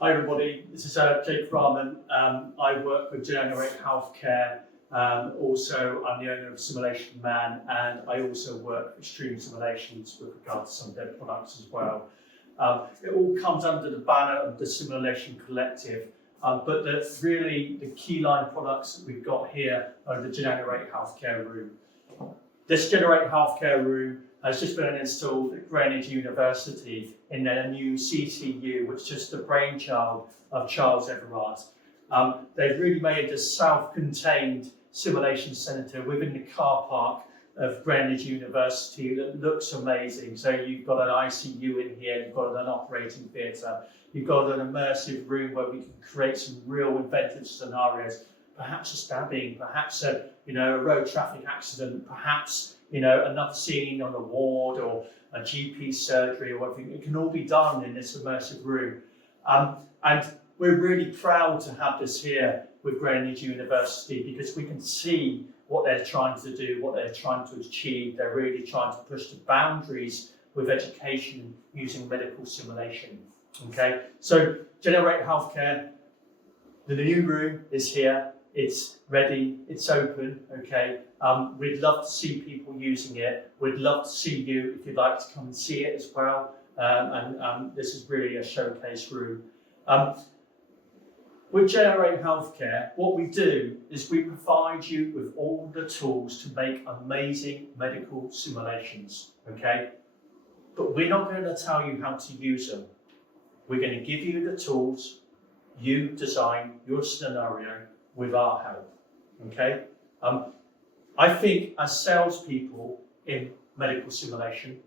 Hi everybody, this is Jake Rahman. I work with Generate Healthcare. Also, I'm the owner of Simulation Man, and I also work with Extreme Simulations with regard to some of their products as well. It all comes under the banner of the Simulation Collective, but really the key line products that we've got here are the Generate Healthcare Room. This Generate Healthcare Room has just been installed at Greenwich University in their new CCU, which is the brainchild of Charles Everard. They've really made a self-contained simulation centre within the car park of Greenwich University that looks amazing. So you've got an ICU in here, you've got an operating theatre, you've got an immersive room where we can create some real inventive scenarios, perhaps a stabbing, perhaps a road traffic accident, perhaps another scene on a ward or a GP surgery or whatever. It can all be done in this immersive room. And we're really proud to have this here with Greenwich University because we can see what they're trying to do, what they're trying to achieve. They're really trying to push the boundaries with education using medical simulation. Okay, so Generate Healthcare, the new room is here. It's ready, it's open, okay. We'd love to see people using it. We'd love to see you if you'd like to come and see it as well. This is really a showcase room. With Generate Healthcare, what we do is we provide you with all the tools to make amazing medical simulations, okay? But we're not going to tell you how to use them. We're going to give you the tools, you design your scenario with our help, okay? I think as salespeople in medical simulation,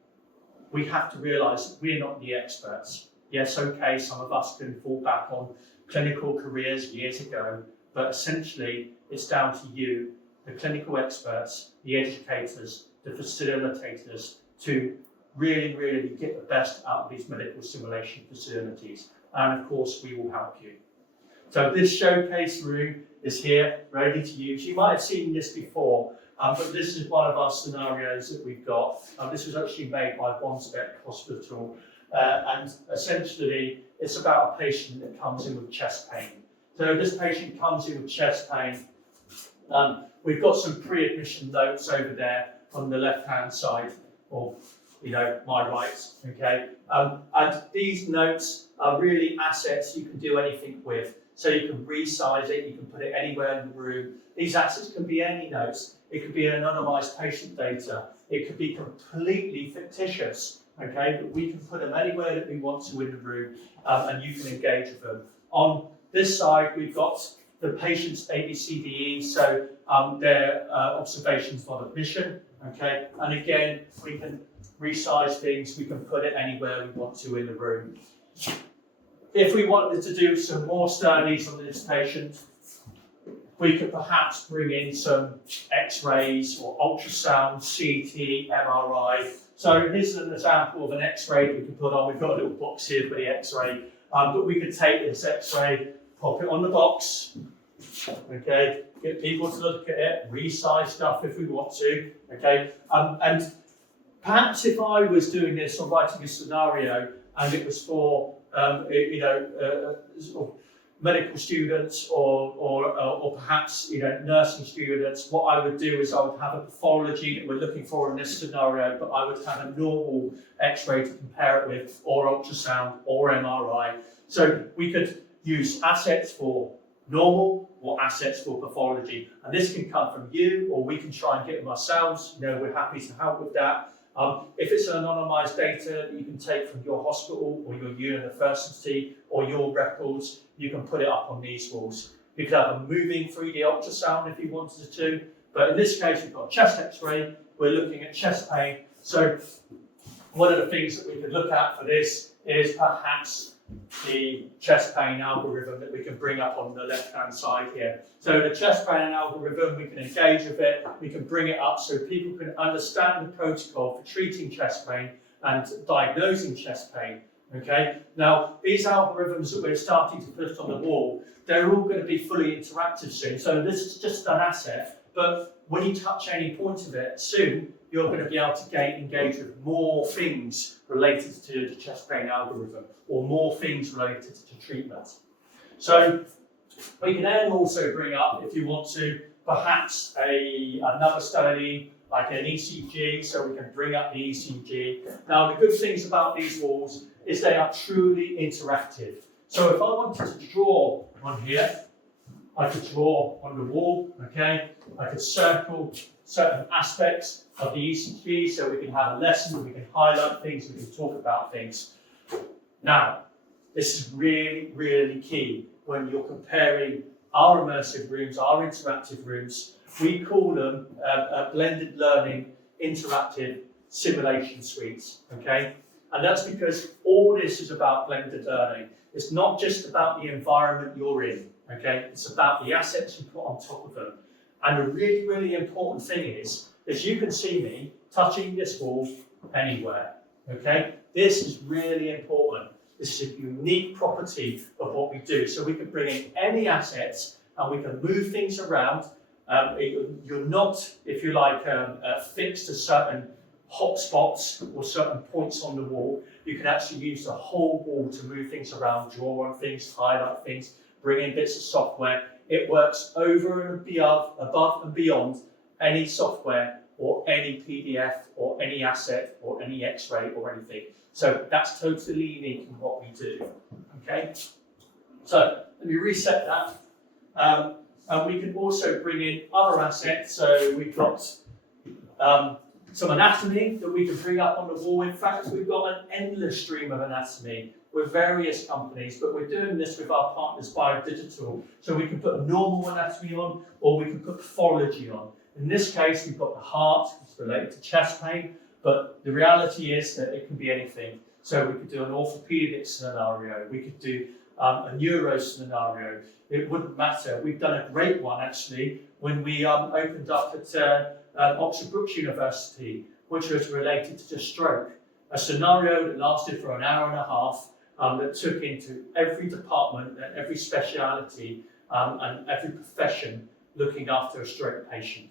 we have to realise that we're not the experts. Yes, okay, some of us can fall back on clinical careers years ago, but essentially it's down to you, the clinical experts, the educators, the facilitators, to really, really get the best out of these medical simulation facilities. And of course, we will help you. So this showcase room is here, ready to use. You might have seen this before, but this is one of our scenarios that we've got. This was actually made by Wandsbek Hospital, and essentially it's about a patient that comes in with chest pain. So this patient comes in with chest pain. We've got some pre-admission notes over there on the left-hand side, or my right, okay? And these notes are really assets you can do anything with. So you can resize it, you can put it anywhere in the room. These assets can be any notes. It could be anonymized patient data. It could be completely fictitious, okay? But we can put them anywhere that we want to in the room, and you can engage with them. On this side, we've got the patient's ABCDE, so their observations on admission, okay? And again, we can resize things. We can put it anywhere we want to in the room. If we wanted to do some more studies on this patient, we could perhaps bring in some X-rays or ultrasound, CT, MRI. So here's an example of an X-ray we can put on. We've got a little box here for the X-ray, but we could take this X-ray, pop it on the box, okay, get people to look at it, resize stuff if we want to, okay, and perhaps if I was doing this or writing a scenario and it was for sort of medical students or perhaps nursing students, what I would do is I would have a pathology that we're looking for in this scenario, but I would have a normal X-ray to compare it with, or ultrasound, or MRI. So we could use assets for normal or assets for pathology, and this can come from you, or we can try and get them ourselves. We're happy to help with that. If it's anonymized data that you can take from your hospital or your university or your records, you can put it up on these walls. You could have a moving 3D ultrasound if you wanted to, but in this case we've got chest X-ray, we're looking at chest pain. So one of the things that we could look at for this is perhaps the chest pain algorithm that we can bring up on the left-hand side here. So the chest pain algorithm, we can engage with it, we can bring it up so people can understand the protocol for treating chest pain and diagnosing chest pain, okay? Now, these algorithms that we're starting to put on the wall, they're all going to be fully interactive soon. So this is just an asset, but when you touch any point of it, soon you're going to be able to engage with more things related to the chest pain algorithm or more things related to treatment. So we can then also bring up, if you want to, perhaps another study like an ECG, so we can bring up the ECG. Now, the good things about these walls is they are truly interactive. So if I wanted to draw on here, I could draw on the wall, okay? I could circle certain aspects of the ECG so we can have a lesson, we can highlight things, we can talk about things. Now, this is really, really key when you're comparing our immersive rooms, our interactive rooms. We call them blended learning interactive simulation suites, okay? And that's because all this is about blended learning. It's not just about the environment you're in, okay? It's about the assets you put on top of them. And the really, really important thing is you can see me touching this wall anywhere, okay? This is really important. This is a unique property of what we do. So we can bring in any assets and we can move things around. You're not, if you like, fixed to certain hotspots or certain points on the wall. You can actually use the whole wall to move things around, draw on things, highlight things, bring in bits of software. It works over and above and beyond any software or any PDF or any asset or any X-ray or anything. So that's totally unique in what we do, okay? So let me reset that. And we can also bring in other assets. So we've got some anatomy that we can bring up on the wall. In fact, we've got an endless stream of anatomy with various companies, but we're doing this with our partners Biodigital. So we can put normal anatomy on, or we can put pathology on. In this case, we've got the heart, it's related to chest pain, but the reality is that it can be anything. So we could do an orthopedic scenario, we could do a neuro scenario. It wouldn't matter. We've done a great one actually when we opened up at Oxford Brookes University, which was related to stroke. A scenario that lasted for an hour and a half that took into every department and every speciality and every profession looking after a stroke patient.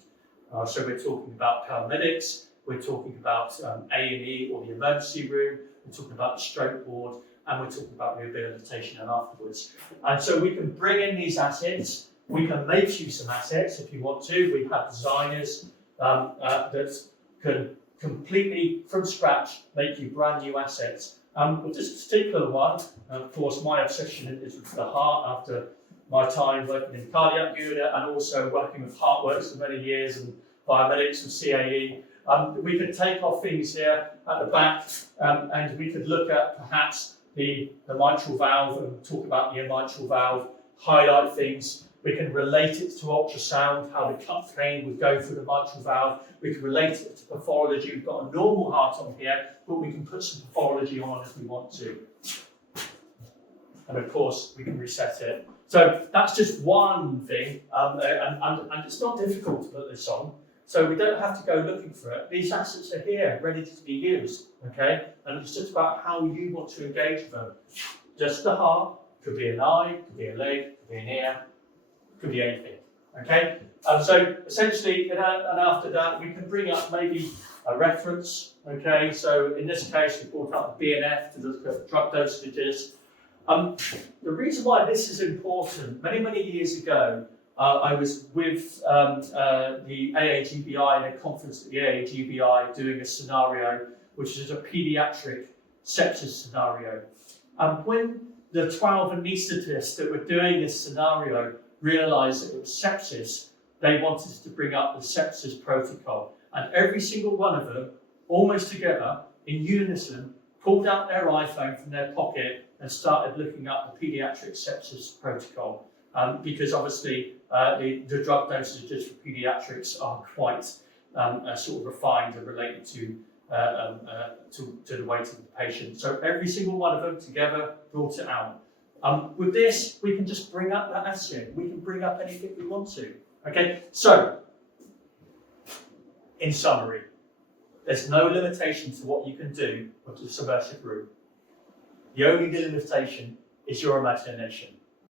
So we're talking about paramedics, we're talking about A&E or the emergency room, we're talking about the stroke ward, and we're talking about rehabilitation and afterwards. And so we can bring in these assets, we can make you some assets if you want to. We have designers that can completely, from scratch, make you brand new assets. With this particular one, of course, my obsession is with the heart after my time working in cardiac unit and also working with Heartworks for many years and biomedics and CAE. We could take off things here at the back and we could look at perhaps the mitral valve and talk about the mitral valve, highlight things. We can relate it to ultrasound, how the cut plane would go through the mitral valve. We can relate it to pathology. We've got a normal heart on here, but we can put some pathology on if we want to. And of course, we can reset it. So that's just one thing, and it's not difficult to put this on. So we don't have to go looking for it. These assets are here, ready to be used, okay? And it's just about how you want to engage with them. Just the heart, could be an eye, could be a leg, could be an ear, could be anything, okay? So essentially, and after that, we can bring up maybe a reference, okay? So in this case, we brought up the BNF to look at drug dosages. The reason why this is important, many years ago, I was with the AAGBI in a conference at the AAGBI doing a scenario, which is a pediatric sepsis scenario. When the 12 anaesthetists that were doing this scenario realised that it was sepsis, they wanted to bring up the sepsis protocol. And every single one of them, almost together, in unison, pulled out their iPhone from their pocket and started looking up the paediatric sepsis protocol. Because obviously the drug dosages for paediatrics are quite sort of refined and related to the weight of the patient. So every single one of them together brought it out. With this, we can just bring up that asset. We can bring up anything we want to. Okay, so in summary, there's no limitation to what you can do with the submersive room. The only limitation is your imagination.